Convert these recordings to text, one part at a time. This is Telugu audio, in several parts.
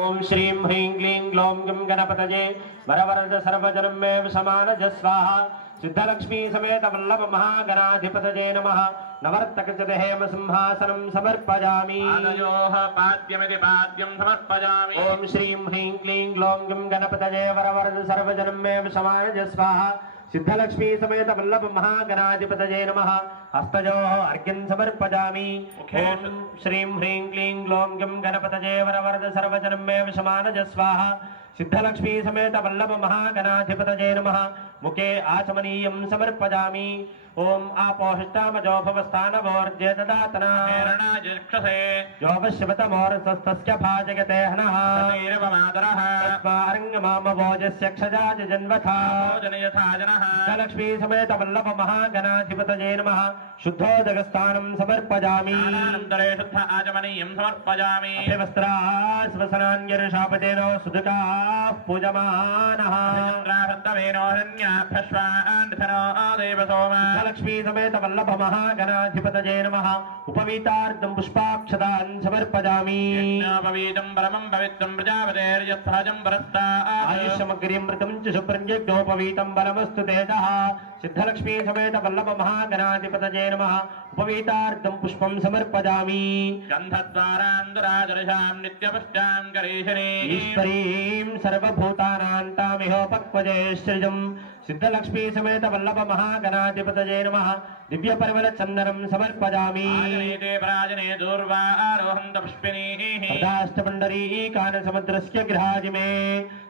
ओम श्रीं ह्रीं क्लीं ग्लौं गं गणपतये वरवरद सर्वजनं मे समानज स्वाहा सिद्धलक्ष्मी समेत वल्लभ महागणाधिपतये नमः नवर्तकचदेहेम सिंहासनं समर्पयामि आदयोः पाद्यमिति पाद्यं समर्पयामि। ओम श्रीं ह्रीं क्लीं ग्लौं गं गणपतये वरवरद सर्वजनं मे समानज स्वाहा सिद्धलक्ष्मी समेत वल्लभ महागणाधिपतये नमः हस्तयोः अर्घ्यं समर्पयामि। ओम श्रीं ह्रीं क्लीं ग्लौं गं गणपतये वरवरद सर्वजनं मे समानज स्वाहा सिद्धलक्ष्मी समेत वल्लभ महागणाधिपतये नमः मुखे आचमनीयं समर्पयामि। ओम आपोहिष्टामजो भवस्थानवोर्जे ददातना योपश्यवतमोरसस्तस्य भाजयते हनः तस्मारङ्गमामवोजस्य क्षजाज जन्वथा लक्ष्मी समेत वल्लभ महागणाधिपतये नमः शुद्धोदकस्थानं समर्पयामि। शुद्ध आचमनीयं समर्पयामि। वस्त्रास्वसनान्यर्षापतेनो सुदुकाः पूजमानः लक्ष्मी समेत वल्लभ महागणाधिपतये नमः उपवीतार्धं पुष्पाक्षतान् समर्पयामि। पवित्रं परमं पवित्रं प्रजापतेर्यत्सहजं आयुष्यमग्र्यमृतं च सुप्रज्ञोपवीतं बलमस्तु तेजः सिद्धलक्ष्मी समेत वल्लभ महागणाधिपतये नमः उपवीतार्धं पुष्पं समर्पयामि। गन्धद्वारान्दराजर्षां नित्यपुष्टां करीशिनी ईश्वरीं सर्वभूतानान्तामिहोपक्वजे सृजं सिद्धलक्ष्मी समेत वल्लभ महागणाधिपतये नमः दिव्यपरिमल चन्दनं समर्पयामि। पराजने दूर्वारोहन्त पुष्पिनीः दाष्टपण्डरीकान समुद्रस्य गृहाजिमे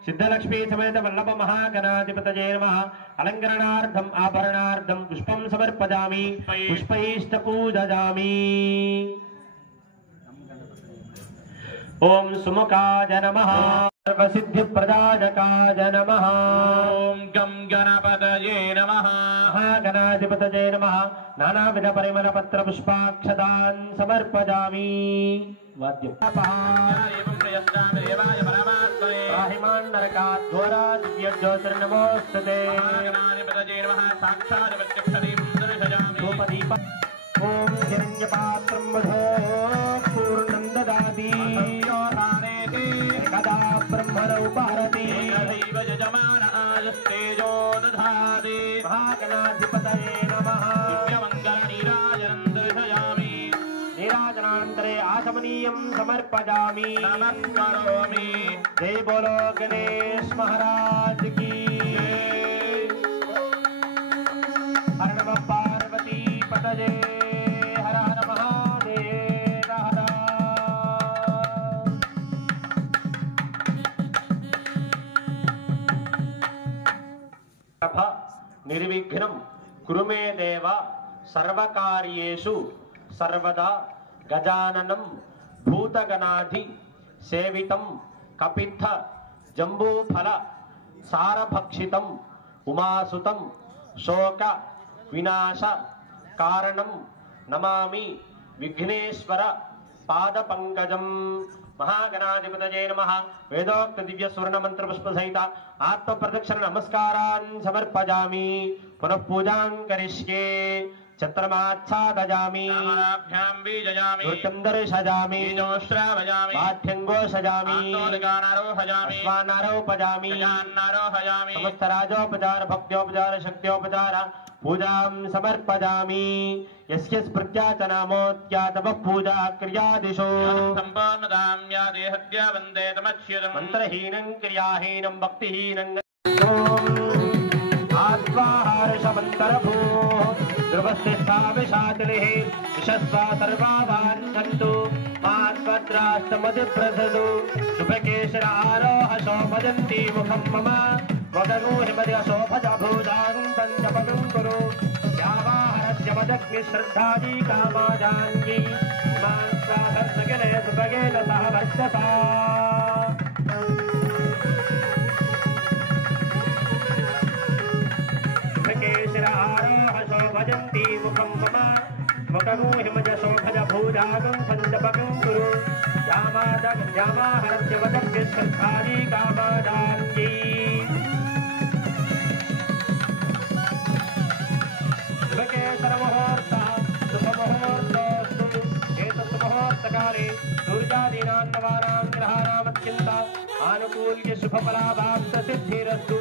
सिद्धलक्ष्मी समेत वल्लभ महागणाधिपतये नमः अलङ्करणार्थम् आभरणार्थं पुष्पं समर्पयामि पुष्पैश्च पूजयामि। ओम सुमुखाय नमः सर्वसिद्धिप्रदायकाय नमः ओम गं गणपतये नमः महागणाधिपतये नमः नानाविधपरिमलपत्रपुष्पाक्षतान् समर्पयामि। वाद्यं पाहिमान् नरकाद्वारात् दिव्यज्योतिर्नमोऽस्तुते गणाधिपतये नमः साक्षात् प्रत्यक्षरीं दर्शयामि। धूपदीप ओम हिरण्यपात्रं मधो पूर्णं ददाति कदा ब्रह्मणो भारती दैव यजमान आयस्तेजो दधाति। महागणाधिपतये नमः दिव्यमङ्गलनीराजनं दर्शयामि। नीराजनान्तरे आचमनीयं समर्पयामि। नमस्करोमि। जय बोलो गणेश महाराज की हर नमः पार्वती पतये हर हर महादेव हर। निर्विघ्नं कुरु मे देव सर्वकार्येषु सर्वदा गजाननं भूतगणाधि सेवितं कपित्थ जम्बूफल सारभक्षितं उमासुतं शोक विनाश कारणं नमामि विघ्नेश्वर पादपंकजं। महागणाधिपतये नमः वेदोक्त दिव्य स्वर्ण मंत्र पुष्प सहित आत्म प्रदक्षिण नमस्कारान् समर्पयामि। पुनः पूजां करिष्ये छत्रमाच्छादयामि नामाभ्यां बीजयामि नृत्यं दर्शयामि बीजोश्रावयामि बाध्यङ्गोषयामि आत्मोदगानारोहयामि स्वानारोपयामि गजान्नारोहयामि समस्त राजोपचार भक्त्योपचार शक्त्योपचार पूजां समर्पयामि। यस्य स्मृत्या च नामोत्या तव पूजा क्रियादिषु सम्पूर्णतां या देहत्या वन्दे तमच्युतम्। मन्त्रहीनं क्रियाहीनं भक्तिहीनं आत्माहारशमन्तरभूः ध्रुवस्तिष्ठाविशातिलिः विशस्वा सर्वावान् सन्तु मात्वद्रास्तमधिप्रसदु शुभकेशर आरोह शोभजन्ति मुखं मम वदनूहिमर्यशोभजभूजां पञ्चपदं कुरु यावाहरस्य मदग्निश्रद्धादि कामाजान्यि मां स्वाधर्मगणे सुभगेन सह वर्षसा। भजन्ति मुखं मम मुखगूहिमजशोभजभूजागं पञ्चपकं कुरु यामाहरस्य वदग्नि श्रद्धादि कामादान्यि। शुभकेशरमुहूर्तः शुभमुहूर्तोऽस्तु एतत् मुहूर्तकाले दुर्जादीनां नवानां ग्रहाणामत्यन्त ఆనుకూల్య శుభఫలాభాప్త సిద్ధిరస్తు.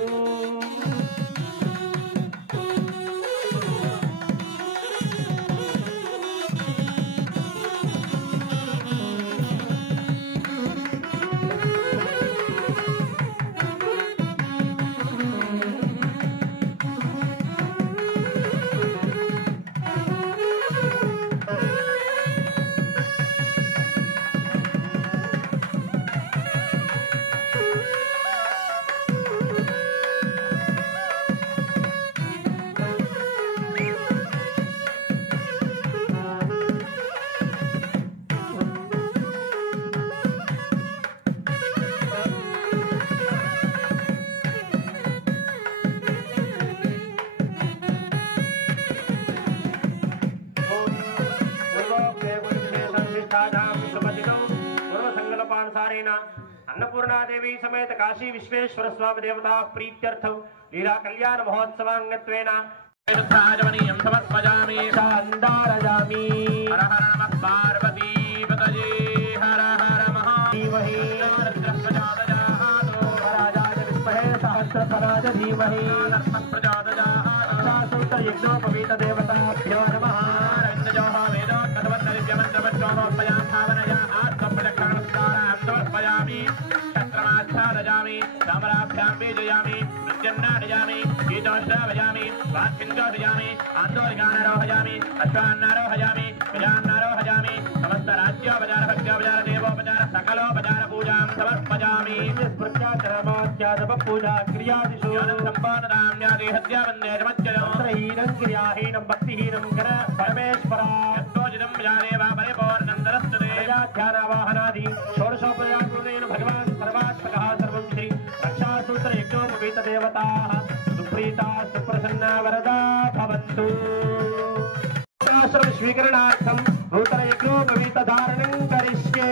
अन्नपूर्णादेवी समेत काशी विश्वेश्वर स्वामी देवता प्रीत्यर्थं लीला कल्याण महोत्सवांगत्वेन शुद्धाजमनीयं समर्पयामि शान्दारयामि. हर हर नमः पार्वती पतये हर हर महाधीमहि रुद्रप्रचोदयात् राजाय विद्महे सहस्रफलाय धीमहि प्रचोदयात् यज्ञोपवीत देवताभ्यो नमः. रञ्जयोः वेदोक्तवन्दरिव्यमन्त्रवच्चोरोपयां भावनया आत्मप्रदक्षिणनमस्कारां समर्पयामि. छत्रमाच्छादयामि तामराभ्यां बीजयामि नृत्यन्नाटयामि गीतोश्रावयामि वाक्यञ्जोषयामि आन्दोलिकानारोहयामि अश्वान्नारोहयामि गजान्नारोहयामि समस्तराज्योपचारभक्त्योपचार देवोपचार सकलोपचार पूजां समर्पयामि. पूजा क्रियादिषु सम्पादनाम्यादेहत्या वन्दे जमज्जयो हीनं क्रियाहीनं भक्तिहीनं कर परमेश्वरा यत्तोजितं विजादेव परिपूर्णं दरस्तुते ध्यानावाहनादि षोडशोपचारपूर्णेन भगवान् सर्वात्मकः सर्वं श्री रक्षासूत्र यज्ञोपवीत देवताः सुप्रीता सुप्रसन्ना वरदा भवन्तु. स्वीकरणार्थं नूतन यज्ञोपवीत धारणं करिष्ये.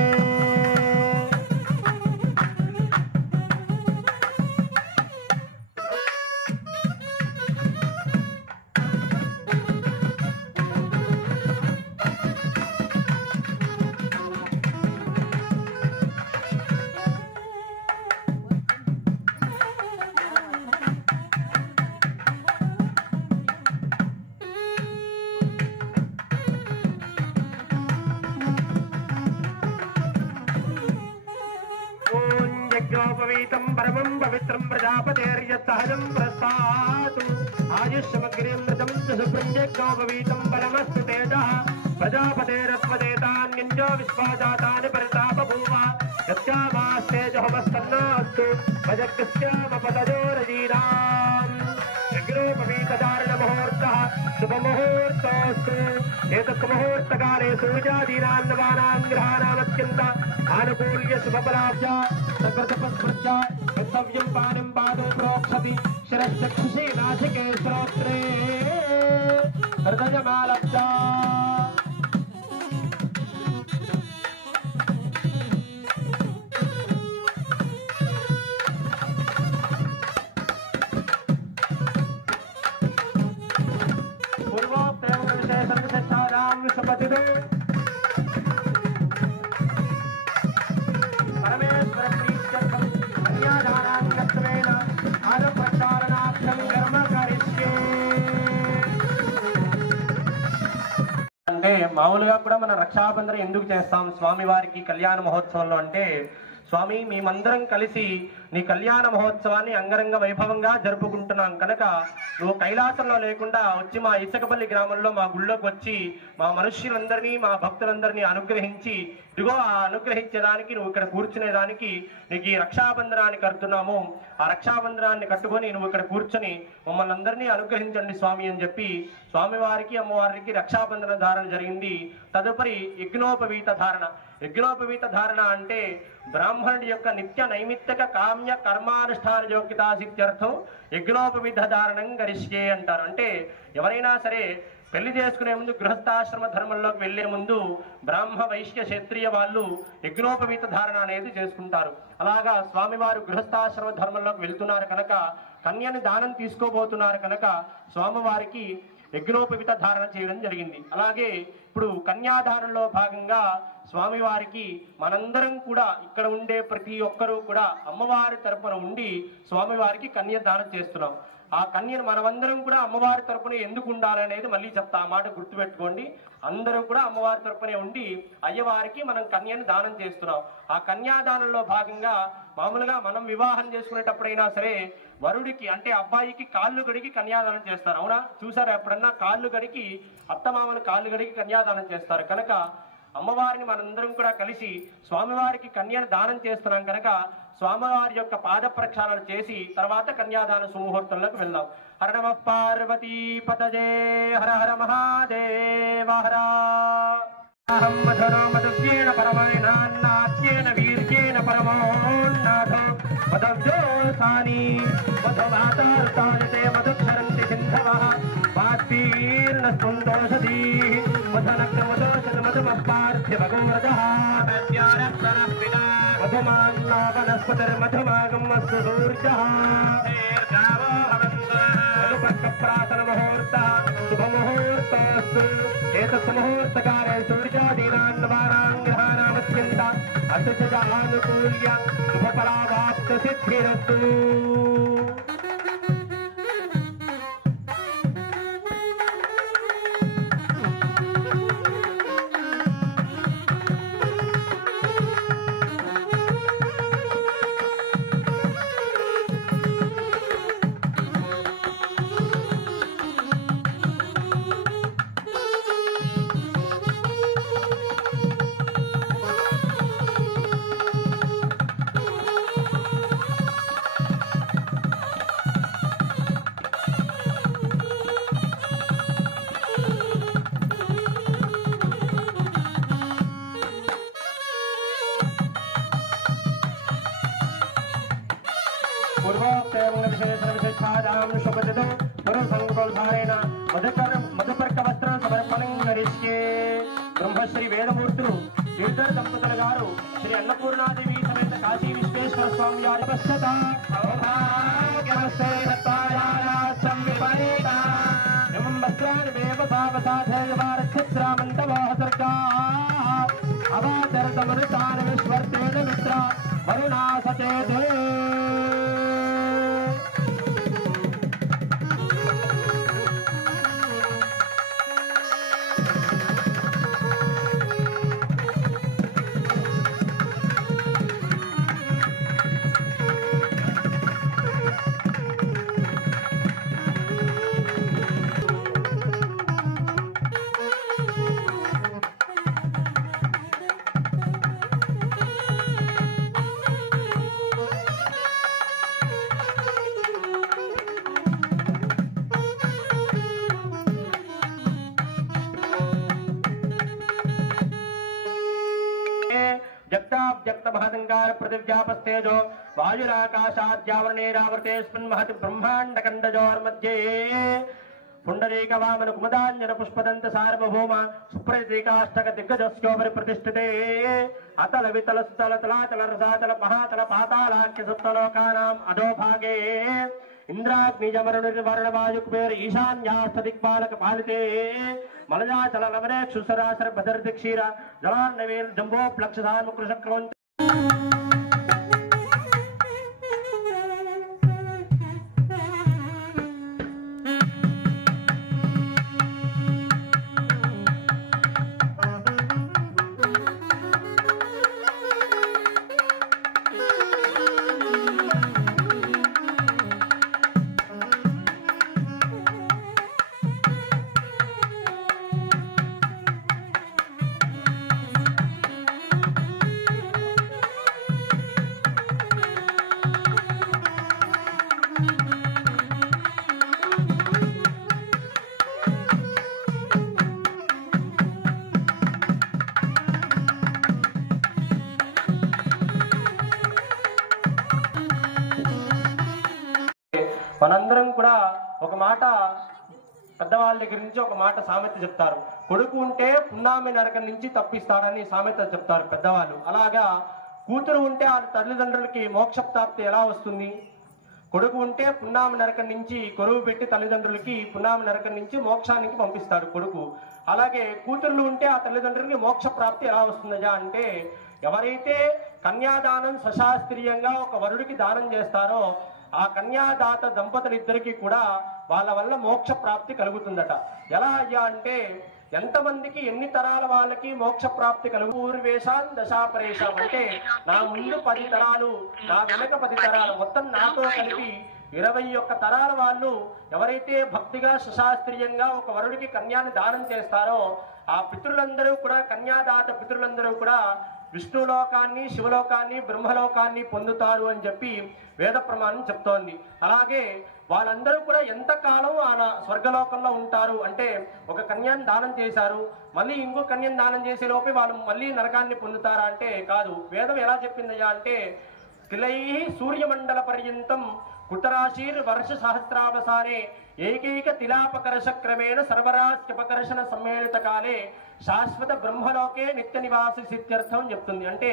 यज्ञोपवीतं परमं पवित्रं प्रजापतेर्यत्सहजं प्रस्तातु आयुष्यमग्र्यमृतं च सुपुण्यज्ञोपवीतं परमस्तु तेजः प्रजापतेरत्वदेतान्यञ्जो विश्वाजातानि परितापभूव यस्यामास्तेजोमस्तन्नास्तु भजकृस्यामपदजोरजीनाम्. यज्ञोपवीतधारणमुहूर्तः शुभमुहूर्तोऽस्तु. एतत् मुहूर्तकाले सूर्यादीनान्नवानां ग्रहाणामत्यन्त आनुकूल्य शुभफलाभ्या सकृतपस्पृश्य कर्तव्यं पानं पादो प्रोक्षति शिरश्चक्षुषे नासिके श्रोत्रे हृदयमालब्धा. पूर्वोक्तं विशेषाणां विषपतितो అంటే మామూలుగా కూడా మన రక్షాబంధన ఎందుకు చేస్తాం స్వామి వారికి కళ్యాణ మహోత్సవంలో అంటే స్వామి మేమందరం కలిసి నీ కళ్యాణ మహోత్సవాన్ని అంగరంగ వైభవంగా జరుపుకుంటున్నాం కనుక నువ్వు కైలాసంలో లేకుండా వచ్చి మా ఇసకపల్లి గ్రామంలో మా గుళ్ళోకి వచ్చి మా మనుష్యులందరినీ మా భక్తులందరినీ అనుగ్రహించి ఇదిగో ఆ అనుగ్రహించేదానికి నువ్వు ఇక్కడ కూర్చునేదానికి నీకు ఈ రక్షాబంధనాన్ని కడుతున్నాము. ఆ రక్షాబంధనాన్ని కట్టుకొని నువ్వు ఇక్కడ కూర్చొని మమ్మల్ని అందరినీ అనుగ్రహించండి స్వామి అని చెప్పి స్వామివారికి అమ్మవారికి రక్షాబంధన ధారణ జరిగింది. తదుపరి యజ్ఞోపవీత ధారణ. యజ్ఞోపవీత ధారణ అంటే బ్రాహ్మణుడి యొక్క నిత్య నైమిత్తిక కామ్య కర్మానుష్ఠాన యోగ్యతా సిద్ధ్యర్థం యజ్ఞోపవీత ధారణం గరిష్యే అంటారు. అంటే ఎవరైనా సరే పెళ్లి చేసుకునే ముందు గృహస్థాశ్రమ ధర్మంలోకి వెళ్లే ముందు బ్రాహ్మ వైశ్య క్షత్రియ వాళ్ళు యజ్ఞోపవీత ధారణ అనేది చేసుకుంటారు. అలాగా స్వామివారు గృహస్థాశ్రమ ధర్మంలోకి వెళ్తున్నారు కనుక కన్యని దానం తీసుకోబోతున్నారు కనుక స్వామివారికి యజ్ఞోపవీత ధారణ చేయడం జరిగింది. అలాగే ఇప్పుడు కన్యాదానంలో భాగంగా స్వామివారికి మనందరం కూడా ఇక్కడ ఉండే ప్రతి ఒక్కరూ కూడా అమ్మవారి తరపున ఉండి స్వామివారికి కన్యాదానం చేస్తున్నాం. ఆ కన్యను మనమందరం కూడా అమ్మవారి తరపున ఎందుకు ఉండాలనేది మళ్ళీ చెప్తా, ఆ మాట గుర్తుపెట్టుకోండి. అందరూ కూడా అమ్మవారి తరపునే ఉండి అయ్యవారికి మనం కన్యను దానం చేస్తున్నాం. ఆ కన్యాదానంలో భాగంగా మామూలుగా మనం వివాహం చేసుకునేటప్పుడైనా సరే వరుడికి అంటే అబ్బాయికి కాళ్ళు గడికి కన్యాదానం చేస్తారు. అవునా? చూసారా ఎప్పుడన్నా? కాళ్ళు గడికి అత్తమామలు కాళ్ళు గడికి కన్యాదానం చేస్తారు. కనుక అమ్మవారిని మనందరం కూడా కలిసి స్వామివారికి కన్యను దానం చేస్తున్నాం కనుక స్వామివారి యొక్క పాద ప్రక్షాళన చేసి తర్వాత కన్యాదాన సుముహూర్తంలోకి వెళ్దాం. హర నమ పార్వతీ పతజే హర హర మహాదేవ హర. అహం మధురో మధువ్యేన పరమైనాన్నాద్యేన వీర్యేన పరమోన్నాథో మధవ్యోసాని మధుమాతారుతాయతే మధుక్షరంతి సింధవః వాత్పీర్ణ స్తుందోషధీ మధునగ్నమదోషధ మధుమపార్థ్య భగవదః మధుమాన్నా వనస్పతిర్మధుమాగమస్సు సూర్యః మధుపర్కప్రాసన ముహూర్తః శుభముహూర్తోస్తు. ఏతత్ ముహూర్తకారే సూర్యాదీనాన్నవానాం గ్రహాణామత్యంత అతుజానుకూల్య శుభఫలావాప్త సిద్ధిరస్తు. బ్రహ్మశ్రీ వేదమూర్తులు శ్రీధర్ దంపతుల గారు శ్రీ అన్నపూర్ణాదేవి సమేత కాశీ విశ్వేశ్వర స్వామి వారి వరుణా సచేతే. జగ్జాబ్జగ్నమహదంగార పృథివ్యాపస్తేజో వాయురాకాశాద్యావరణేరావృతేస్మిన్ మహతి బ్రహ్మాండకండజోర్मध्ये పుండరీకవామన కుమదాంజన పుష్పదంత సార్వభౌమ సుప్రతీకాష్టక దిగ్గజస్యోపరి ప్రతిష్ఠితే అతల వితల స్థల తలాచల రసాచల మహాతల పాతాళాఖ్య సప్తలోకానాం అధోభాగే ఇంద్రాగ్నిజమరుణిర్వర్ణవాయుకుబేర ఈశాన్యాస్త దిక్పాలక పాలితే మలజాచల లవనేక్షుసరాసర భద్రతి క్షీర జలార్ణవీర్ జంబో ప్లక్షసాన్ముకృషక్రవంతి. మనందరం కూడా ఒక మాట పెద్దవాళ్ళ దగ్గర నుంచి ఒక మాట సామెత చెప్తారు. కొడుకు ఉంటే పున్నామి నరకం నుంచి తప్పిస్తాడని సామెత చెప్తారు పెద్దవాళ్ళు. అలాగా కూతురు ఉంటే ఆ తల్లిదండ్రులకి మోక్షప్రాప్తి ఎలా వస్తుంది? కొడుకు ఉంటే పున్నామ నరకం నుంచి కొరువు పెట్టి తల్లిదండ్రులకి పున్నామ నరకం నుంచి మోక్షానికి పంపిస్తాడు కొడుకు. అలాగే కూతుర్లు ఉంటే ఆ తల్లిదండ్రులకి మోక్ష ప్రాప్తి ఎలా వస్తుందయ్యా అంటే, ఎవరైతే కన్యాదానం సశాస్త్రీయంగా ఒక వరుడికి దానం చేస్తారో ఆ కన్యాదాత దంపతులిద్దరికీ కూడా వాళ్ళ వల్ల మోక్ష ప్రాప్తి కలుగుతుందట. ఎలా అయ్యా అంటే, ఎంతమందికి ఎన్ని తరాల వాళ్ళకి మోక్ష ప్రాప్తి కలుగు పూర్వేశాం దశాపరేషాం అంటే నా ముందు 10 తరాలు నా వెనక 10 తరాలు మొత్తం నాతో కలిపి 21 తరాల వాళ్ళు ఎవరైతే భక్తిగా సుశాస్త్రీయంగా ఒక వరుడికి కన్యాన్ని దానం చేస్తారో ఆ పితృలందరూ కూడా కన్యాదాత పితృలందరూ కూడా విష్ణులోకాన్ని శివలోకాన్ని బ్రహ్మలోకాన్ని పొందుతారు అని చెప్పి వేద ప్రమాణం చెప్తోంది. అలాగే వాళ్ళందరూ కూడా ఎంతకాలం ఆ స్వర్గలోకంలో ఉంటారు అంటే, ఒక కన్యాన్ని దానం చేశారు మళ్ళీ ఇంకో కన్యను దానం చేసే లోపే వాళ్ళు మళ్ళీ నరకాన్ని పొందుతారా అంటే కాదు. వేదం ఎలా చెప్పిందయ్యా అంటే, తిలై సూర్యమండల పర్యంతం కుటరాశీర్ వర్ష సహస్రావసానే ఏకైక తిలాపకర్ష క్రమేణ సర్వరాశ్యపకర్షణ సమ్మేళిత కాలే శాశ్వత బ్రహ్మలోకే నిత్య నివాసి సిద్ధ్యర్థం చెప్తుంది. అంటే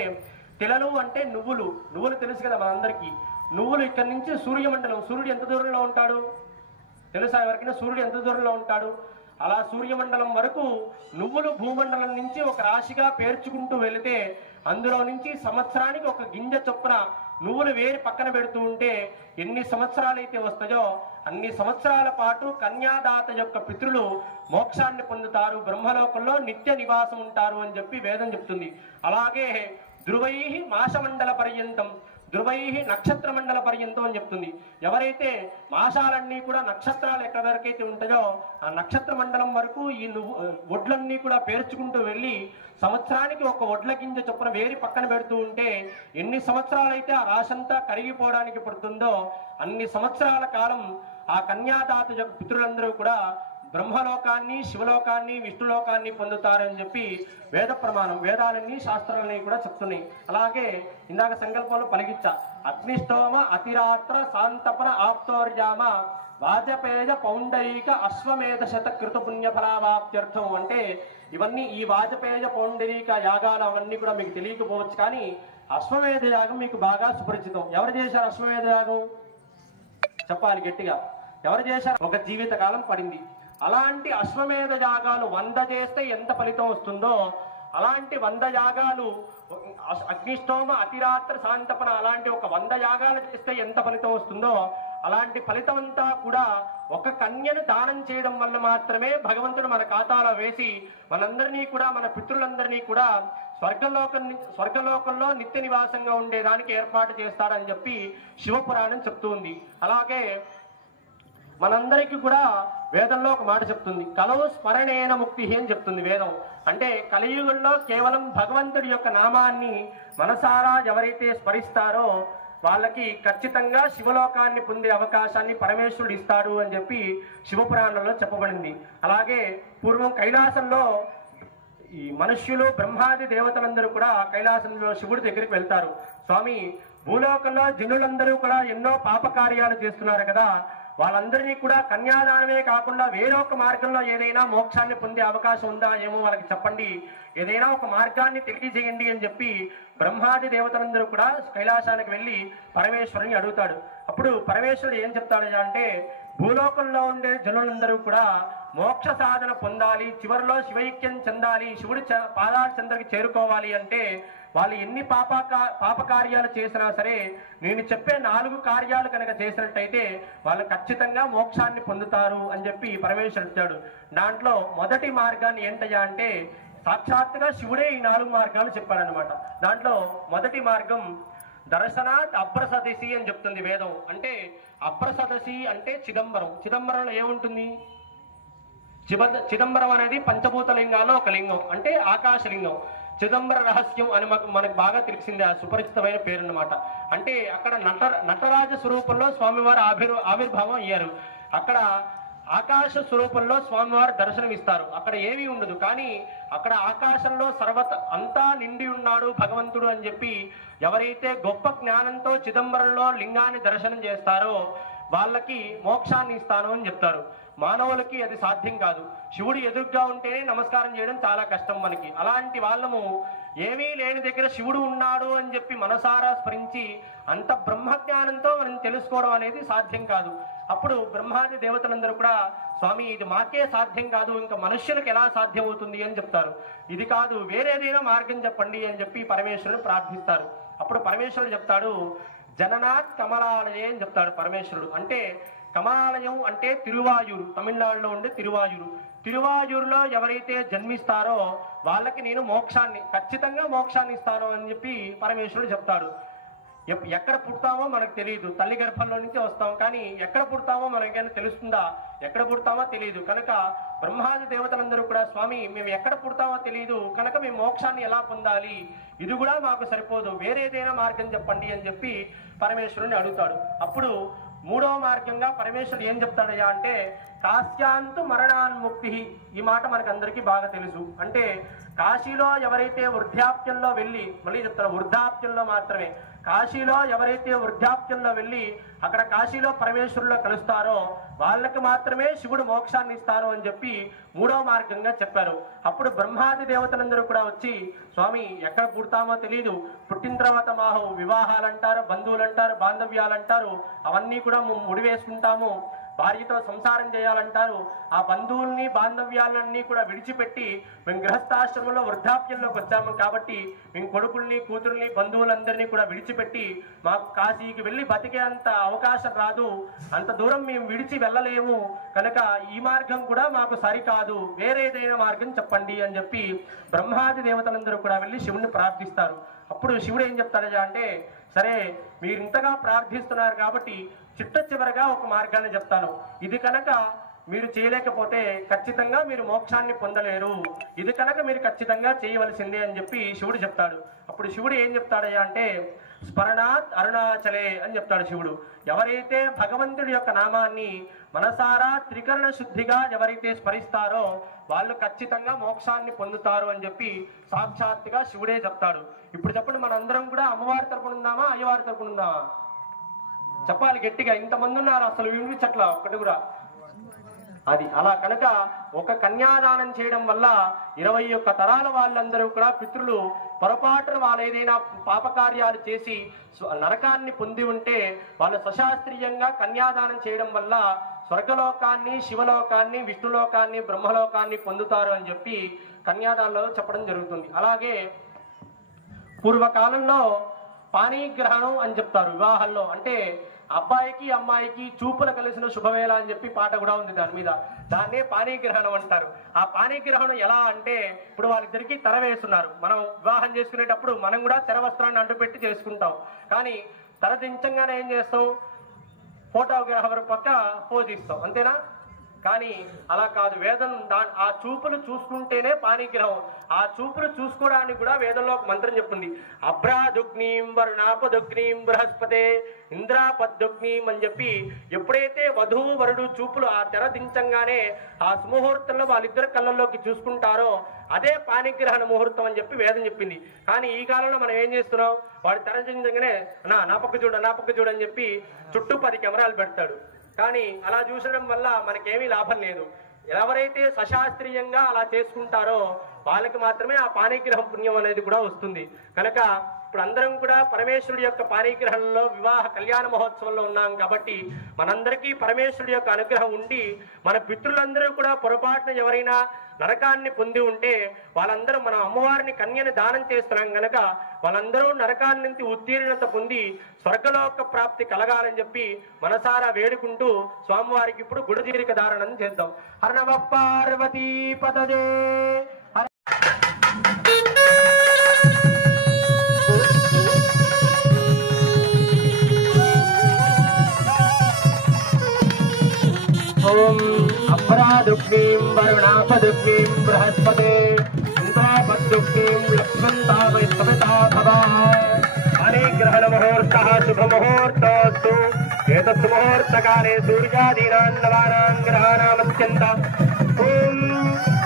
తిలలు అంటే నువ్వులు. నువ్వులు తెలుసు కదా మనందరికీ. నువ్వులు ఇక్కడి నుంచి సూర్యమండలం, సూర్యుడు ఎంత దూరంలో ఉంటాడు తెలుసా ఎవరికైనా? సూర్యుడు ఎంత దూరంలో ఉంటాడు? అలా సూర్యమండలం వరకు నువ్వులు భూమండలం నుంచి ఒక రాశిగా పేర్చుకుంటూ వెళితే అందులో నుంచి సంవత్సరానికి ఒక గింజ చొప్పున నువ్వులు వేరి పక్కన పెడుతూ ఉంటే ఎన్ని సంవత్సరాలైతే వస్తాయో అన్ని సంవత్సరాల పాటు కన్యాదాత యొక్క పితృలు మోక్షాన్ని పొందుతారు, బ్రహ్మలోకంలో నిత్య నివాసం ఉంటారు అని చెప్పి వేదం చెప్తుంది. అలాగే ధ్రువై మాసమండల పర్యంతం ధ్రువై నక్షత్ర మండల పర్యంతం అని చెప్తుంది. ఎవరైతే మాసాలన్నీ కూడా నక్షత్రాలు ఎక్కడి వరకైతే ఉంటాయో ఆ నక్షత్ర మండలం వరకు ఈ వడ్లన్నీ కూడా పేర్చుకుంటూ వెళ్ళి సంవత్సరానికి ఒక వడ్ల గింజ చొప్పున వేరి పక్కన పెడుతూ ఉంటే ఎన్ని సంవత్సరాలైతే ఆ రాశంతా కరిగిపోవడానికి పడుతుందో అన్ని సంవత్సరాల కాలం ఆ కన్యాదాత యొక్క పితృలందరూ కూడా బ్రహ్మలోకాన్ని శివలోకాన్ని విష్ణులోకాన్ని పొందుతారని చెప్పి వేద ప్రమాణం, వేదాలన్నీ శాస్త్రాలన్నీ కూడా చెప్తున్నాయి. అలాగే ఇందాక సంకల్పంలో పలికిచ్చా, అగ్నిష్టోమ అతిరాత్ర శాంతపన ఆప్తోర్యామ వాజపేయ పౌండరీక అశ్వమేధ శత కృత పుణ్య ఫలావాప్త్యర్థం అంటే ఇవన్నీ ఈ వాజపేయ పౌండరీక యాగాలు అవన్నీ కూడా మీకు తెలియకపోవచ్చు, కానీ అశ్వమేధ యాగం మీకు బాగా సుపరిచితం. ఎవరు చేశారు అశ్వమేధ యాగం? చెప్పాలి గట్టిగా. ఎవరు చేశారు? ఒక జీవిత కాలం పడింది. అలాంటి అశ్వమేధ యాగాలు 100 చేస్తే ఎంత ఫలితం వస్తుందో అలాంటి 100 యాగాలు అగ్నిష్టోమ అతిరాత్ర శాంతపన అలాంటి ఒక 100 యాగాలు చేస్తే ఎంత ఫలితం వస్తుందో అలాంటి ఫలితం అంతా కూడా ఒక కన్యను దానం చేయడం వల్ల మాత్రమే భగవంతుడు మన ఖాతాలో వేసి మనందరినీ కూడా మన పితృలందరినీ కూడా స్వర్గలోకంలో నిత్య నివాసంగా ఉండేదానికి ఏర్పాటు చేస్తాడని చెప్పి శివపురాణం చెప్తూ ఉంది. అలాగే మనందరికీ కూడా వేదంలో ఒక మాట చెప్తుంది, కలవు స్మరణేన ముక్తి అని చెప్తుంది వేదం. అంటే కలియుగంలో కేవలం భగవంతుడి యొక్క నామాన్ని మనసారా ఎవరైతే స్మరిస్తారో వాళ్ళకి ఖచ్చితంగా శివలోకాన్ని పొందే అవకాశాన్ని పరమేశ్వరుడు ఇస్తాడు అని చెప్పి శివపురాణంలో చెప్పబడింది. అలాగే పూర్వం కైలాసంలో ఈ మనుష్యులు బ్రహ్మాది దేవతలందరూ కూడా కైలాసంలో శివుడి దగ్గరికి వెళ్తారు. స్వామి, భూలోకంలో జనులందరూ కూడా ఎన్నో పాపకార్యాలు చేస్తున్నారు కదా, వాళ్ళందరినీ కూడా కన్యాదానమే కాకుండా వేరే ఒక మార్గంలో ఏదైనా మోక్షాన్ని పొందే అవకాశం ఉందా ఏమో వాళ్ళకి చెప్పండి, ఏదైనా ఒక మార్గాన్ని తెలియజేయండి అని చెప్పి బ్రహ్మాది దేవతలందరూ కూడా కైలాసానికి వెళ్ళి పరమేశ్వరుని అడుగుతాడు. అప్పుడు పరమేశ్వరుడు ఏం చెప్తాడు అంటే, భూలోకంలో ఉండే జనులందరూ కూడా మోక్ష సాధన పొందాలి, చివరిలో శివైక్యం చెందాలి, శివుడి పాదాల చెందరికి చేరుకోవాలి అంటే వాళ్ళు ఎన్ని పాపకార్యాలు చేసినా సరే నేను చెప్పే 4 కార్యాలు కనుక చేసినట్టయితే వాళ్ళు ఖచ్చితంగా మోక్షాన్ని పొందుతారు అని చెప్పి పరమేశ్వరుడు ఇచ్చాడు. దాంట్లో మొదటి మార్గాన్ని ఏంటయ్యా అంటే సాక్షాత్తుగా శివుడే ఈ 4 మార్గాలు చెప్పాడనమాట. దాంట్లో మొదటి మార్గం దర్శనాత్ అప్రసదసి అని చెప్తుంది వేదం. అంటే అప్రసదసి అంటే చిదంబరం. చిదంబరంలో ఏముంటుంది? చిదంబరం అనేది పంచభూత లింగాల్లో ఒక లింగం, అంటే ఆకాశలింగం. చిదంబర రహస్యం అని మనకు బాగా తెలిసింది, ఆ సుపరిచితమైన పేరు అన్నమాట. అంటే అక్కడ నటరాజ స్వరూపంలో స్వామివారు ఆవిర్భావం అయ్యారు. అక్కడ ఆకాశ స్వరూపంలో స్వామివారు దర్శనం ఇస్తారు. అక్కడ ఏమీ ఉండదు, కానీ అక్కడ ఆకాశంలో అంతా నిండి ఉన్నాడు భగవంతుడు అని చెప్పి ఎవరైతే గొప్ప జ్ఞానంతో చిదంబరంలో లింగాన్ని దర్శనం చేస్తారో వాళ్ళకి మోక్షాన్ని ఇస్తాను అని చెప్తారు. మానవులకి అది సాధ్యం కాదు. శివుడు ఎదురుగా ఉంటేనే నమస్కారం చేయడం చాలా కష్టం మనకి. అలాంటి వాళ్ళము ఏమీ లేని దగ్గర శివుడు ఉన్నాడు అని చెప్పి మనసారా స్మరించి అంత బ్రహ్మజ్ఞానంతో మనం తెలుసుకోవడం అనేది సాధ్యం కాదు. అప్పుడు బ్రహ్మాది దేవతలందరూ కూడా స్వామి ఇది మాకే సాధ్యం కాదు, ఇంకా మనుష్యులకు ఎలా సాధ్యం అవుతుంది అని చెప్తారు. ఇది కాదు వేరేదైనా మార్గం చెప్పండి అని చెప్పి పరమేశ్వరుని ప్రార్థిస్తారు. అప్పుడు పరమేశ్వరుడు చెప్తాడు జననాత్ కమలాలయం అని చెప్తాడు పరమేశ్వరుడు. అంటే కమలాలయం అంటే తిరువాయూరు, తమిళనాడులో ఉండే తిరువాయూరు. తిరువాయూరులో ఎవరైతే జన్మిస్తారో వాళ్ళకి నేను మోక్షాన్ని ఖచ్చితంగా మోక్షాన్ని ఇస్తాను అని చెప్పి పరమేశ్వరుడు చెప్తాడు. ఎక్కడ పుడతామో మనకు తెలియదు, తల్లి గర్భంలో నుంచి వస్తాం, కానీ ఎక్కడ పుడతామో మనకైనా తెలుస్తుందా? ఎక్కడ పుడతామో తెలియదు కనుక బ్రహ్మాది దేవతలందరూ కూడా స్వామి మేము ఎక్కడ పుడతామో తెలియదు కనుక మేము మోక్షాన్ని ఎలా పొందాలి, ఇది కూడా మాకు సరిపోదు, వేరేదైనా మార్గం చెప్పండి అని చెప్పి పరమేశ్వరుని అడుగుతాడు. అప్పుడు మూడవ మార్గంగా పరమేశ్వరుడు ఏం చెప్తాడయ్యా అంటే కాశ్యాంతు మరణాన్ముక్తి. ఈ మాట మనకు అందరికీ బాగా తెలుసు. అంటే కాశీలో ఎవరైతే వృద్ధాప్యంలో వెళ్ళి, మళ్ళీ చెప్తారు వృద్ధాప్యంలో మాత్రమే, కాశీలో ఎవరైతే వృద్ధాప్యంలో వెళ్ళి అక్కడ కాశీలో పరమేశ్వరులో కలుస్తారో వాళ్ళకి మాత్రమే శివుడు మోక్షాన్ని ఇస్తాను అని చెప్పి మూడవ మార్గంగా చెప్పారు. అప్పుడు బ్రహ్మాది దేవతలందరూ కూడా వచ్చి స్వామి ఎక్కడ పుడతామో తెలియదు, పుట్టిన తర్వాత మాకు వివాహాలు అంటారు, బంధువులు అంటారు, బాంధవ్యాలు అంటారు, అవన్నీ కూడా ముడివేసుకుంటాము, భార్యతో సంసారం చేయాలంటారు, ఆ బంధువుల్ని బాంధవ్యాలన్నీ కూడా విడిచిపెట్టి మేము గృహస్థాశ్రమంలో వృద్ధాప్యంలోకి వచ్చాము కాబట్టి మేము కొడుకుల్ని కూతుర్ని బంధువులందరినీ కూడా విడిచిపెట్టి మాకు కాశీకి వెళ్ళి బతికే అంత అవకాశం రాదు, అంత దూరం మేము విడిచి వెళ్ళలేము కనుక ఈ మార్గం కూడా మాకు సరికాదు, వేరేదైనా మార్గం చెప్పండి అని చెప్పి బ్రహ్మాది దేవతలందరూ కూడా వెళ్ళి శివుణ్ణి ప్రార్థిస్తారు. అప్పుడు శివుడు ఏం చెప్తాడయ్యా అంటే సరే మీరు ఇంతగా ప్రార్థిస్తున్నారు కాబట్టి చిట్ట చివరగా ఒక మార్గాన్ని చెప్తాను, ఇది కనుక మీరు చేయలేకపోతే ఖచ్చితంగా మీరు మోక్షాన్ని పొందలేరు, ఇది కనుక మీరు ఖచ్చితంగా చేయవలసిందే అని చెప్పి శివుడు చెప్తాడు. అప్పుడు శివుడు ఏం చెప్తాడయ్యా అంటే స్మరణాత్ అరుణాచలే అని చెప్తాడు శివుడు. ఎవరైతే భగవంతుడి యొక్క నామాన్ని మనసారా త్రికరణ శుద్ధిగా ఎవరైతే స్మరిస్తారో వాళ్ళు ఖచ్చితంగా మోక్షాన్ని పొందుతారు అని చెప్పి సాక్షాత్తుగా శివుడే చెప్తాడు. ఇప్పుడు చెప్పండి మనందరం కూడా అమ్మవారి తరపున ఉందామా అయ్యవారి తరపున ఉందామా? చెప్పాలి గట్టిగా, ఇంతమంది ఉన్నారు అసలు వినిపించట్లా ఒక్కటి కూడా. అది అలా కనుక ఒక కన్యాదానం చేయడం వల్ల 21 తరాల వాళ్ళందరూ కూడా పితృలు పొరపాటున వాళ్ళు ఏదైనా పాపకార్యాలు చేసి నరకాన్ని పొంది ఉంటే వాళ్ళు సశాస్త్రీయంగా కన్యాదానం చేయడం వల్ల స్వర్గలోకాన్ని, శివలోకాన్ని, విష్ణులోకాన్ని, బ్రహ్మలోకాన్ని పొందుతారు అని చెప్పి కన్యాదానంలో చెప్పడం జరుగుతుంది. అలాగే పూర్వకాలంలో పాణిగ్రహణం అని చెప్తారు వివాహాల్లో. అంటే అబ్బాయికి అమ్మాయికి చూపులు కలిసిన శుభవేళ అని చెప్పి పాట కూడా ఉంది దాని మీద, దాన్నే పాణిగ్రహణం అంటారు. ఆ పాణిగ్రహణం ఎలా అంటే ఇప్పుడు వాళ్ళిద్దరికీ తెర వేస్తున్నారు, మనం వివాహం చేసుకునేటప్పుడు మనం కూడా తెర వస్త్రాన్ని అంటుపెట్టి చేసుకుంటాం, కానీ తెర దించంగానే ఏం చేస్తాం, ఫోటోగ్రాఫర్ పక్క పోజ్ ఇస్తాం, అంతేనా? కానీ అలా కాదు, వేదం ఆ చూపులు చూసుకుంటేనే పాణిగ్రహం. ఆ చూపులు చూసుకోవడానికి కూడా వేదంలో ఒక మంత్రం చెప్తుంది, అభ్రాదుగ్నీం వరుణాపదుగ్నీం బృహస్పతే ఇంద్రాపద్దుగ్నీం అని చెప్పి ఎప్పుడైతే వధువు వరుడు చూపులు ఆ తెర దించంగానే ఆ సుముహూర్తంలో వాళ్ళిద్దరు కళ్ళల్లోకి చూసుకుంటారో అదే పాణిగ్రహణ ముహూర్తం అని చెప్పి వేదం చెప్పింది. కానీ ఈ కాలంలో మనం ఏం చేస్తున్నాం, వాడు తెర దించగానే నా పక్క చూడు అని చెప్పి చుట్టూ 10 కెమెరాలు పెడతాడు. కానీ అలా చూసడం వల్ల మనకేమీ లాభం లేదు. ఎవరైతే సశాస్త్రీయంగా అలా చేసుకుంటారో వాళ్ళకి మాత్రమే ఆ పాణిగ్రహం పుణ్యం అనేది కూడా వస్తుంది. కనుక ఇప్పుడు అందరం కూడా పరమేశ్వరుడి యొక్క పాణిగ్రహంలో వివాహ కళ్యాణ మహోత్సవంలో ఉన్నాం కాబట్టి మనందరికీ పరమేశ్వరుడి యొక్క అనుగ్రహం ఉండి మన పితృలందరూ కూడా పొరపాటున ఎవరైనా నరకాన్ని పొంది ఉంటే వాళ్ళందరూ మనం అమ్మవారిని కన్యని దానం చేస్తున్నాం కనుక వాళ్ళందరూ నరకాన్ని నుంచి ఉత్తీర్ణత పొంది స్వర్గలోక ప్రాప్తి కలగాలని చెప్పి మనసారా వేడుకుంటూ స్వామివారికి ఇప్పుడు గుడజీరిక ధారణం చేద్దాం. హర పార్వతీ పదజే. ఓం అభ్రాదుగ్నీం వరుణాపదుగ్నీం బృహస్పతే ఇంద్రాపద్దుగ్నీం లక్ష్మణావై సవితా భవ. పాణిగ్రహణ ముహూర్తః శుభ ముహూర్తోస్తు. ఏతత్ ముహూర్తకాలే సూర్యాదీనాం నవానాం గ్రహాణామత్యంత. ఓం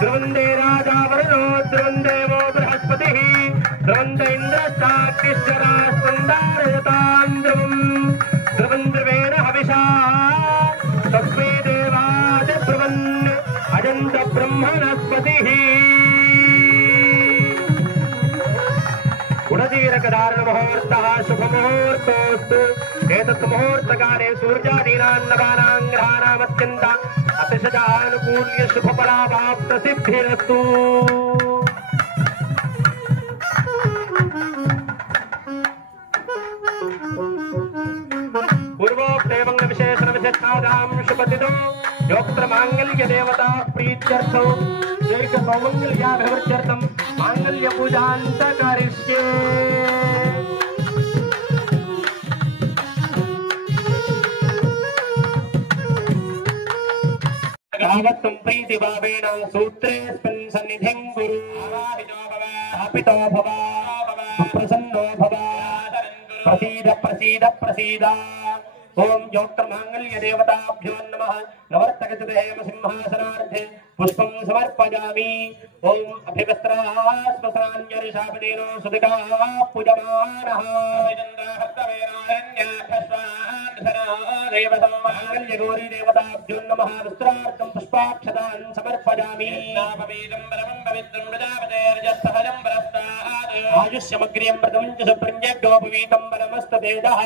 ధ్రువందే రాజా వరుణో ధ్రువం దేవో బృహస్పతిః ధ్రువం ఇంద్రశ్చాక్షరాస్కందారయతాం ధ్రువం ధ్రువం ధ్రువేణ హవిషా తస్మై దేవాద ధ్రువన్ అజంత బ్రహ్మణస్పతిః. तथास्तु एतत् मुहूर्तकाले सूर्यादीनां नवानां ग्रहाणामत्यन्त अतिशयानुकूल्य शुभफलाप्तसिद्धिरस्तु। पूर्वोक्तेवं विशेषणविशिष्टानां शुभतिथौ योऽत्र माङ्गल्यदेवता प्रीत्यर्थौ दीर्घसौमङ्गल्याभिवृद्ध्यर्थं माङ्गल्यपूजां च करिष्ये। भावत्वं प्रीतिभावेन सूत्रेऽस्मिन् सन्निधिं कुरु। स्थापितो भव प्रसन्नो भव प्रसीद प्रसीद प्रसीद। ओम योक्त्रमाङ्गल्य देवताभ्यो नमः। नवर्तकचतुर्हेम सिंहासनार्थे पुष्पं समर्पयामि। ओम अभिवस्त्रास्मसान्यर्षापदेनो सुदिकाः पूजमानः। माङ्गल्यगौरी देवताभ्यो नमः। वस्त्रार्थं पुष्पाक्षतान् समर्पयामि। आयुष्यमग्र्यं व्रतं च सुप्रज्ञोपवीतं बलमस्ततेजः।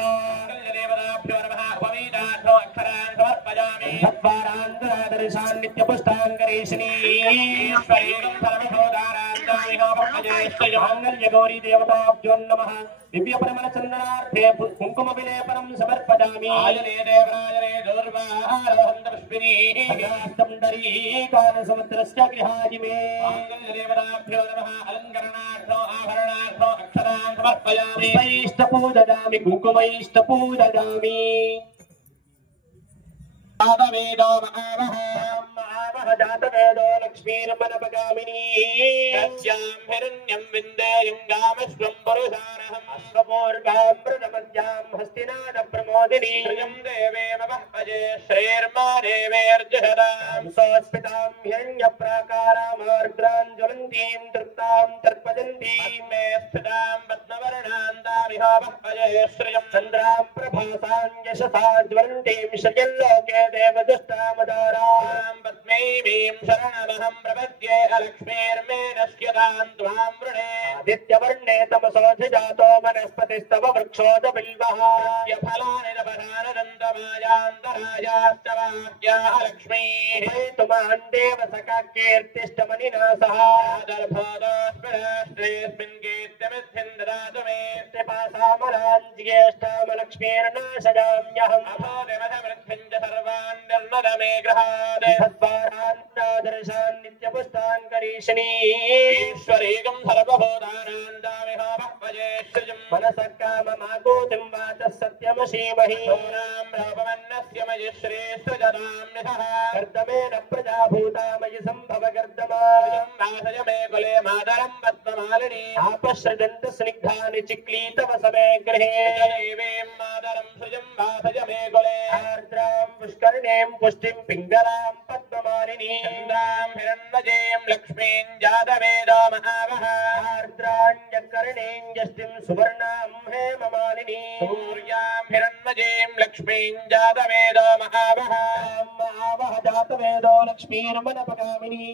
सत्वारान्तरादर्शान् नित्यपुष्टाङ्गरेशनीश्वरीगौरी देवताभ्यो नमः। दिव्यपरमलचन्दनार्थे कुङ्कुमविलेपनं समर्पयामि। आयने देवराजने दुर्वाहारन्दपुष्पिनीकानसमुद्रस्य गृहाजिमे। माङ्गल्यदेवताभ्यो नमः। अलङ्करणार्थो आभरणार्थो अक्षरान् समर्पयामि। पुष्पैष्टपूजयामि कुङ्कुमैष्टपूजयामि। जातवेदो लक्ष्मीर्मनपगामिनी यस्यां हिरण्यं विन्देयं गामश्वं पुरुषानहम् अश्वपूर्गामृतमद्यां हस्तिनादप्रमोदिनी श्रियं देवेमवह्पजे श्रेर्मा देवेर्जहदां सोऽस्मितां हिरण्यप्राकारामार्द्रां ज्वलन्तीं तृप्तां तर्पयन्तीं मे स्थितां पद्मवर्णां दामिहावह्पजे श्रियं चन्द्रां प्रभासां यशसा ज्वलन्तीं श्रियल्लोके देवदुष्टामदारां पद्मैमीं शरणमहं प्रपद्ये अलक्ष्मीर्मे नश्यतां त्वां वृणे। आदित्यवर्णे तमसोऽधिजातो वनस्पतिस्तव वृक्षोदबिल्वः फलानि दन्तमायान्तरायाश्च वाक्याः लक्ष्मीः तुमान् देवसखा कीर्तिष्टमनिना सह दर्भोदस्मिन् कीर्तिमिस्मिन् ददातु मे त्रिपासामलान् ज्येष्ठामलक्ष्मीर्नाशयाम्यहम् अभोदिमधमृद्धिं च सर्वान् निर्मद मे गृहात् सद्वारान् नित्यपुष्टान् करीषिणी ईश्वरीगं सर्वभूतानां दामिहावह्पजे सृजं मनसः काममागोतिं वाचः सत्यमशीमहि सोनां रापमन्नस्य मयि श्रेष्ठजनां निधः कर्दमेन प्रजाभूता मयि सम्भव कर्दमाजं वासय मे कुले मातरं पद्ममालिनी आपश्रजन्त स्निग्धानि चिक्लीतव समे गृहे देवीं मातरं सृजं वासय मे कुले आर्द्रां पुष्करिणीं पुष्टिं पिङ्गलां पद्ममालिनी चन्द्रां हिरण्मयीं लक्ष्मीं जातवेदो महावः आर्द्राण्यकर्णीं यष्टिं सुवर्णां हेममालिनी सूर्यां हिरण्मयीं लक्ष्मीं जातवेदो महावः महावः जातवेदो लक्ष्मीर्मनपगामिनी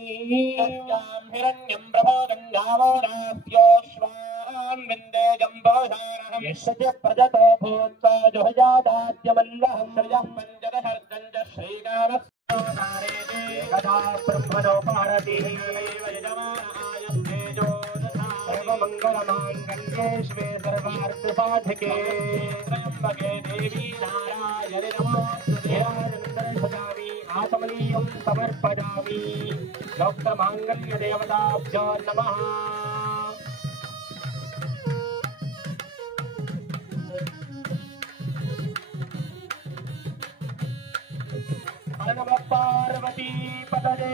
यस्यां हिरण्यं प्रबोधं गावो रास्योश्वान् विन्दे जम्बोधारहम् यस्य च प्रजतो भूत्वा जुहजादाद्यमल्लहं सृजः पञ्चदशर्धं च श्रीकामः कदा ब्रह्मणोपारतिः सर्वमङ्गलमाङ्गल्ये शिवे सर्वार्थसाधिके त्र्यम्बके देवी नारायणे नमोस्तुते सजामि आत्मनीयं समर्पयामि योक्त्रमाङ्गल्यदेवताभ्यो नमः। नमः पार्वती पतये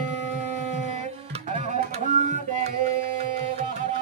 हर हर महादेव हर।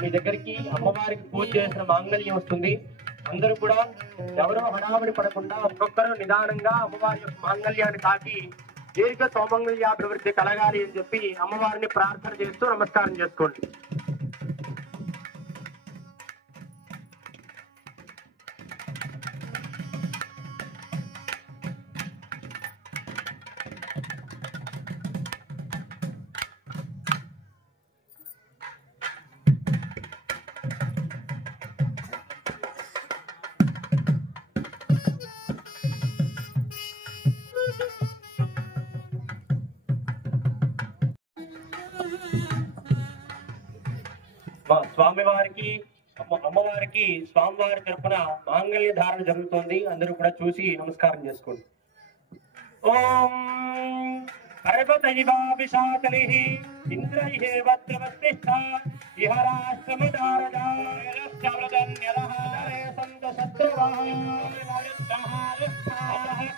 మీ దగ్గరికి అమ్మవారికి పూజ చేసిన మాంగళ్యం వస్తుంది. అందరూ కూడా ఎవరో హడావిడి పడకుండా ఒక్కొక్కరు నిదానంగా అమ్మవారి యొక్క మాంగళ్యాన్ని తాకి దీర్ఘ సౌమంగళ్యాభివృద్ధి కలగాలి అని చెప్పి అమ్మవారిని ప్రార్థన చేస్తూ నమస్కారం చేసుకోండి. స్వామివారికి అమ్మవారికి స్వామివారి తరపున మాంగళ్య ధారణ జరుగుతోంది. అందరూ కూడా చూసి నమస్కారం చేసుకోండి. ఓం పర్వతైవాభిషాచలిః ఇంద్రైః వజ్రవస్తిష్ఠ ఇహ రాష్ట్రమదారజాయరశ్చవృదన్యరః సంతశత్రువః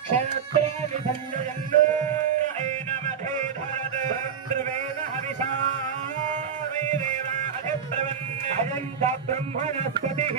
క్షేత్రే విసంజయన్నో ఏనమధే ధరద్ ధ్రువేణ హవిషా బ్రహ్మణస్పతిః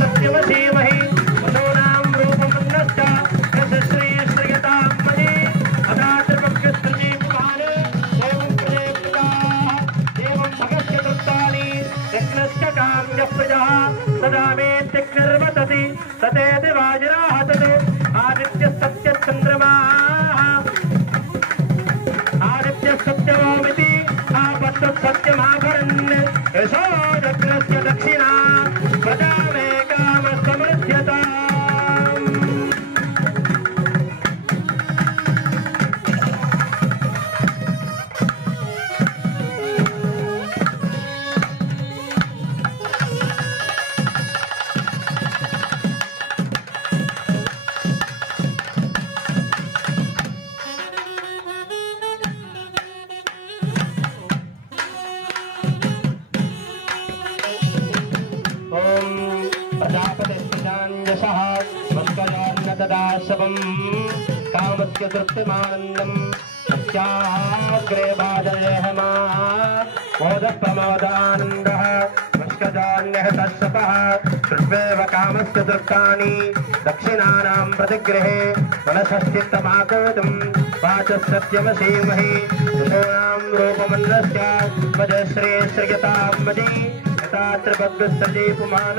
సత్యవశీమహి మనోనాం రూపమన్నశ్చ యశశ్రీ శ్రీయతాం మణి అదాత్రపక్షస్త్రీ పుమానే దేవం ప్రజేప్రదాః దేవం భగస్య దత్తాని యజ్ఞస్య కామ్య ప్రజః సదా మే త్యగ్నిర్వతతి తదేతి వాజిరాః తదే ఆదిత్య సత్య చంద్రమాః ఆదిత్య సత్యమోమితి ఆపత్త సత్యమాభరన్ యశో యజ్ఞస్య దక్షిణా ప్రజా మే కామ సమృద్ధ్యతాం. కామస్య తృప్తిమానందం సత్యాగ్రే బాధయేహమా మోద ప్రమోదానందః మష్కజాన్యః తస్సపః సృష్వేవ కామస్య తృప్తాని దక్షిణానాం ప్రతిగ్రహే మనసశ్చిత్తమాకోదం వాచः సత్యమసీమహి సుషోణాం రూపమన్నస్య వజశ్రీ శ్రియతాం మది యథాత్రపద్మస్తజే పుమాన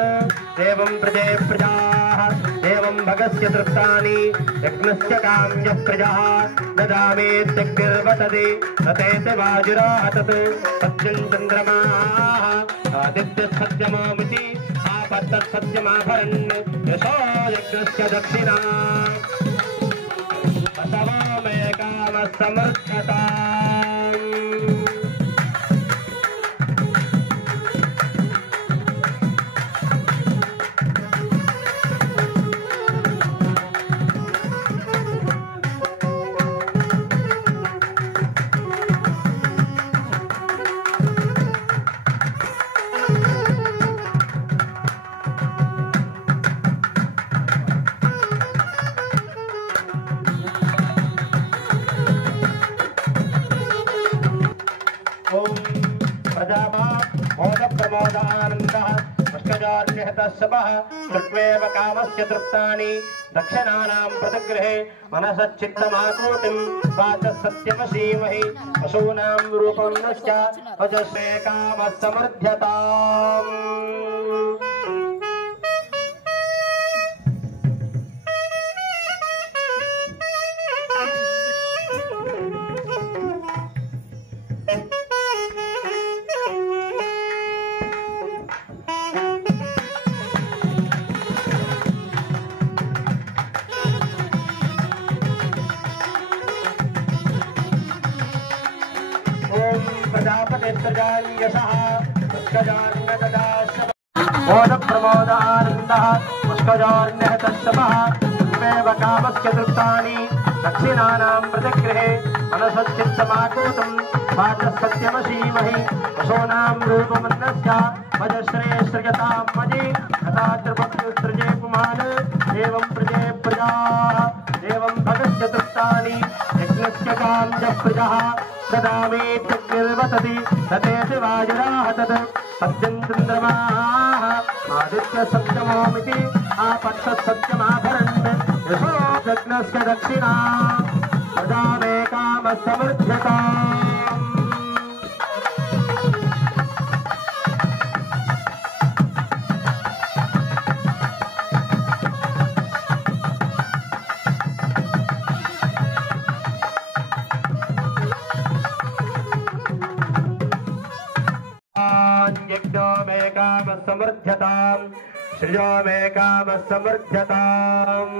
దేవం ప్రజే ప్రజాః దేవం భగస్య తృప్తాని యజ్ఞస్య కామ్య ప్రజః దదామి త్యగ్నిర్వతతి తతేతి వాజిరాః తత్ సత్యం చంద్రమాః ఆదిత్య సత్యమోమితి ఆపత్త సత్యమాభరన్ యశో యజ్ఞస్య దక్షిణా బసవో మే కామ సమర్థతాం. प्रमोदानन्दः पुष्कजार्निहतः शपः कृत्वेव कामस्य तृप्तानि दक्षिणानां प्रतिगृहे मनसच्चित्तमाकृतिं वाचः सत्यमसीमहि पशूनां रूपं नश्च वचस्वे कामः समर्थ्यताम्। प्रमोदानन्दः पुष्कजार्निहतः शपः कृत्वेव कामस्य तृप्तानि दक्षिणानां प्रतिगृहे मनसच्चित्तमाकृतिं वाचः सत्यमसीमहि पशूनां रूपमन्नस्य वजश्रे सृजतां मदि तथा त्रिपत्युसृजे पुमान् एवं प्रजे प्रजाः एवं भगस्य तृप्तानि यज्ञस्य काञ्जः प्रजः सदा मे प्रज्ञर्वतति ततेति वायुराः तत् सत्यं चन्द्रमाः आदित्य सत्यमोमिति आपक्ष सत्यमाभरन् यशो यज्ञस्य दक्षिणा प्रजा मे कामः समर्थ्यताम्। यज्ञो मे कामः समर्थ्यताम् श्रियो मे कामः समर्थ्यताम्।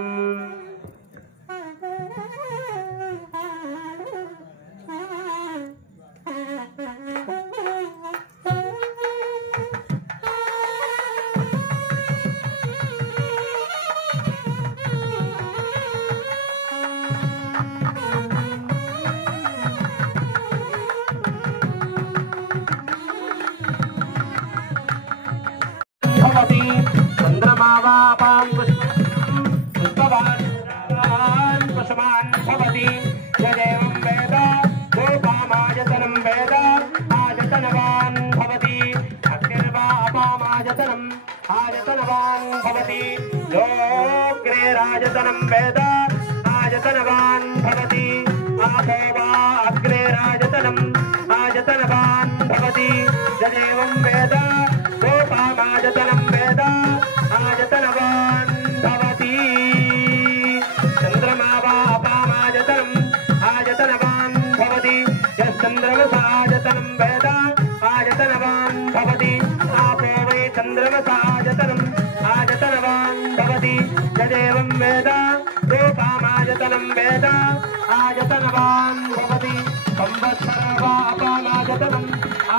चंद्रमा वापां पुष्पवान् पुष्पवान् भवति यदेवं वेद गोपामायतनं वेद आयतनवान् भवति अग्निर्वापामायतनम् आयतनवान् भवति योऽग्रे राजतनं वेद आयतनवान् भवति आतो वा अग्रे राजतनम् आयतनवान् भवति यदेवं वेद गोपामायतनं वेद आयतनवान् भवति चन्द्रमा वापामायतनम् आयतनवान् भवति यश्चन्द्रमसायतनं वेद आयतनवान् भवति आपो वै चन्द्रमसायतनम् आयतनवान् भवति यदेवं वेद गोपामायतनं वेद आयतनवान् भवति संवत्सरवापामायतनम्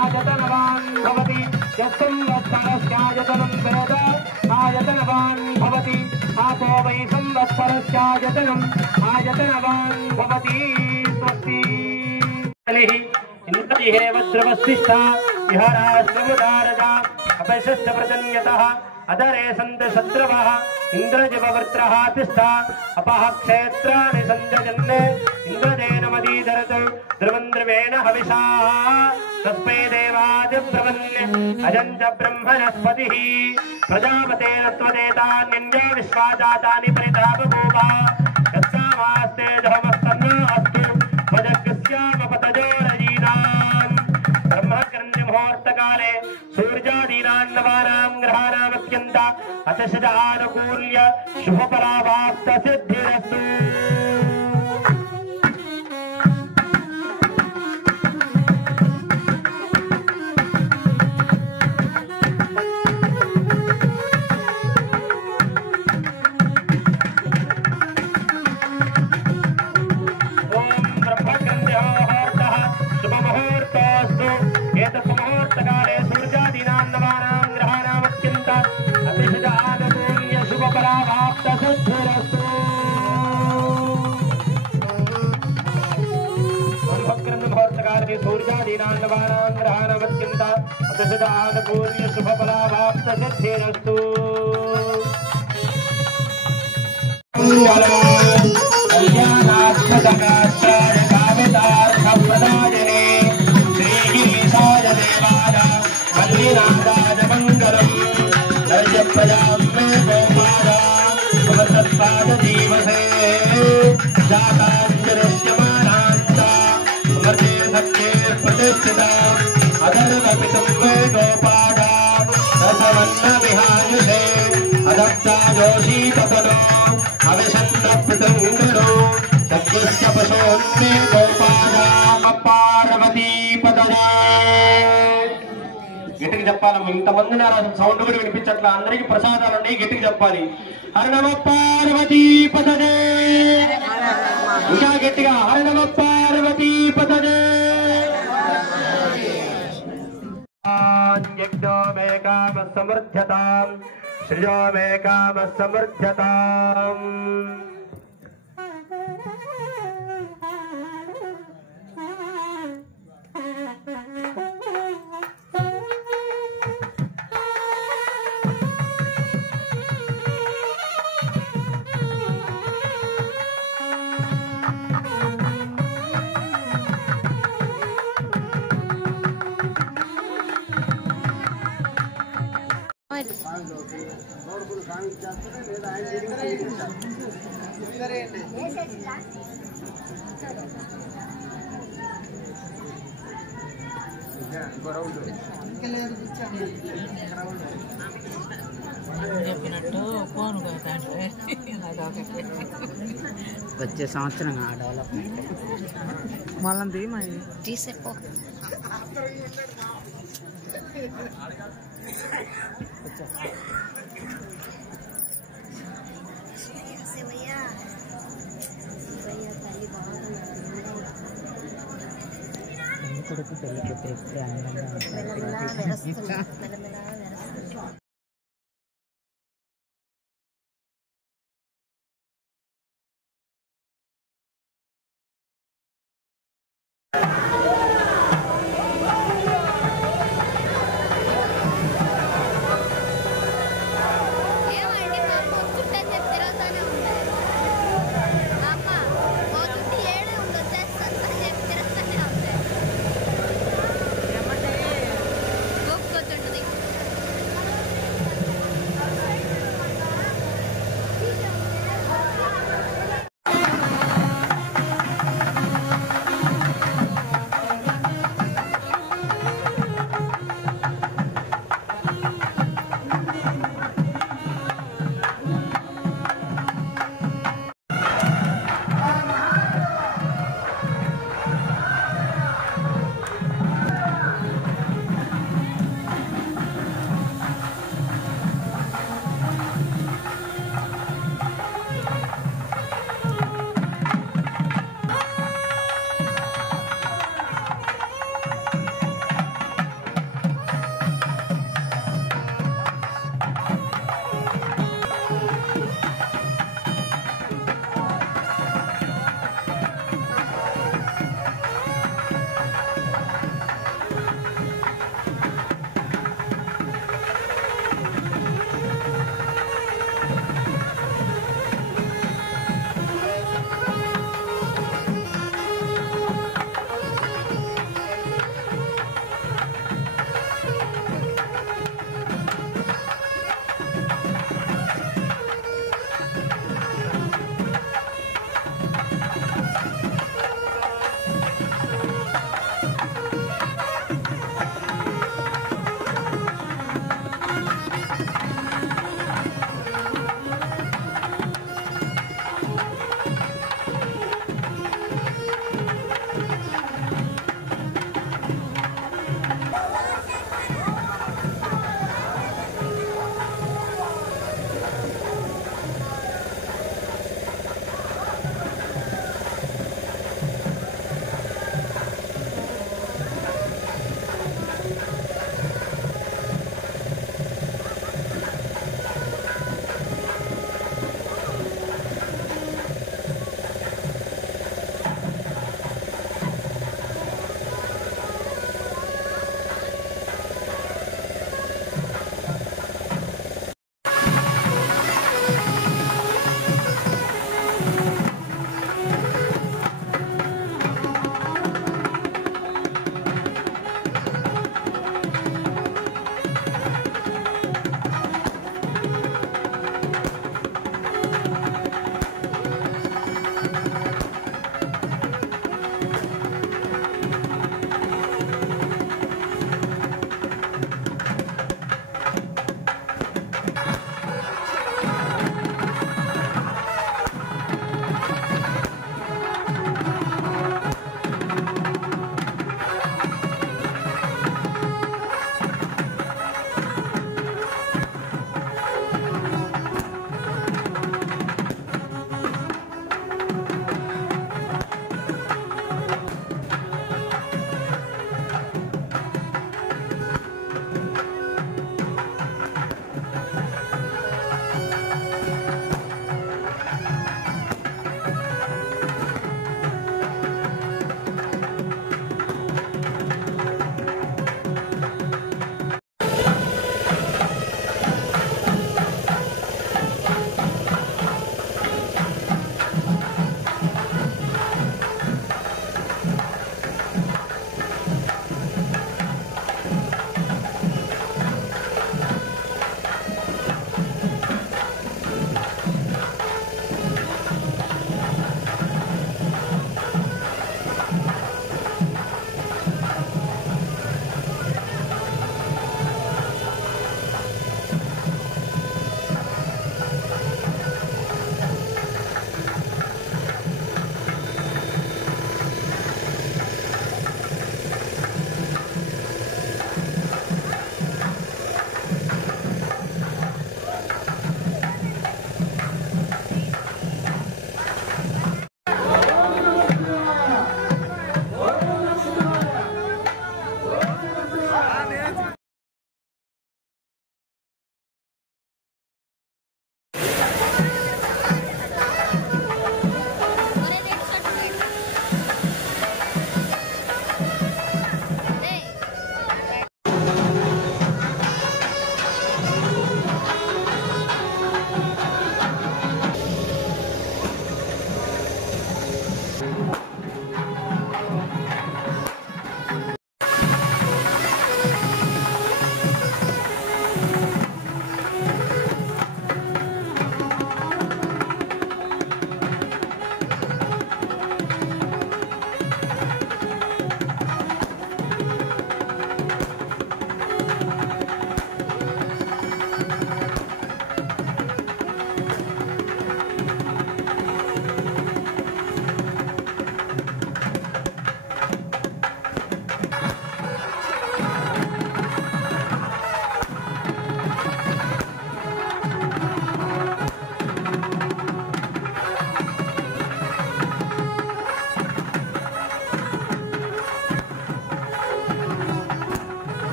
आयतनवान् भवति यत्संवत्सरस्यायतनं वेद आयतनवान् भवति आपो वै संवत्सरस्यायतनम् आयतनवान् भवति स्वस्ति इन्द्रिहे वज्रवस्तिष्ठा विहाराश्रमुदारजा अपैशश्च प्रजन्यतः अदरे सन्त शत्रवः इन्द्रजिववृत्रः तिष्ठा अपः क्षेत्राणि सञ्जजन्ने इन्द्रजेन मदीधरत् ध्रुवं ध्रुवेण हविषा तस्मै देवादिब्रवन्य अजञ्च ब्रह्मणस्पतिः प्रजापतेन त्वदेतान्यन्यो विश्वा जातानि परितः बभूव यस्यामास्ते जहमस्तन्नो अस्तु त्वजग्स्यामपतजो रजीनाम् ब्रह्मग्रन्थिमुहूर्तकाले सूर्यादीनां नवानां ग्रहाणामत्यन्त अतिशयानुकूल्य शुभफलावाप्तसिद्धिरस्तु। श्री जाताञ्जलिष्यमाणाञ्च समर्थे सत्ये प्रतिष्ठिता अधर्वपितुं वे गोपादा रसवन्नविहायुषे अदत्ता जोषीपतनो अविषन्नपितुङ्गणो सद्यश्च पशोन्मे गोपादा पार्वती पतने గట్టిగా చెప్పాలి. ఇంతమంది సౌండ్ కూడా వినిపించట్లా. అందరికి ప్రసాదాలు ఉన్నాయి, గట్టిగా చెప్పాలి. హర నమ పార్వతీ పతనే. ఇంకా గట్టిగా హర నమ పార్వతీ పతనే. యజ్ఞో మే కామ సమర్థ్యతాం శ్రియో మే కామ సమర్థ్యతాం. చెప్పినట్టు ఫోన్ వచ్చే సంవత్సరం డెవలప్మెంట్ మళ్ళీ తీసేపో. కొడుకు పెళ్లి కూతురు ఇప్పుడే అందంగా ఉంటారు.